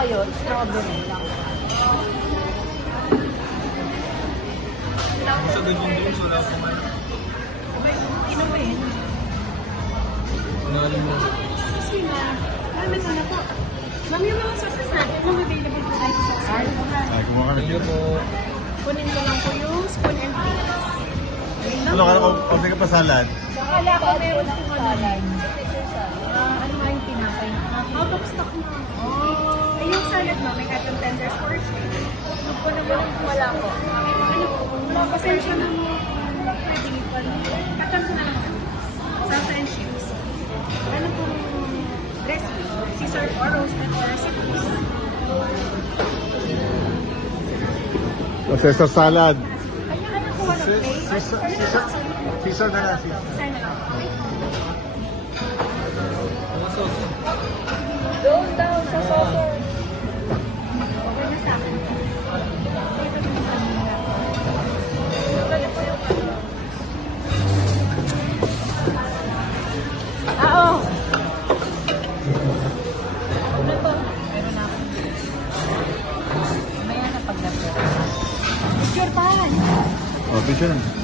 kayo, strawberry lang. Sa ganyan din, wala pa man. Inumin. Inalim mo. Sige na. Maramit na po. Ma'am, yung mga sauces natin, yung available po tayo sa sauce. Ay, kumuha Thank you po. Kunin ko lang po yung spoon and plates. Ano ka, order ka pa salad? Akala ko meron po salad. Ano nga yung tinapay? Out of stock na. Oh. Ay, yung salad mo, may cotton tenders for shake. Ano po naman? Wala po. Ano po? Wala po. Pasensya na mo. Pwede pa. Cotton ko na lang. Salsa and chips. Ano po? Dressing. Caesar or roasted recipes. Caesar salad. Kanya ka na kuha ng plate? Caesar na lang. Sana lang. Mga sauce. Doon daw sa saucer. Okay na sa akin. Ito na sa akin. Wala po yung ano. Oo. Ano po? Meron na ako. Mamaya na pag-lapit. Picture pa. Oh, picture na.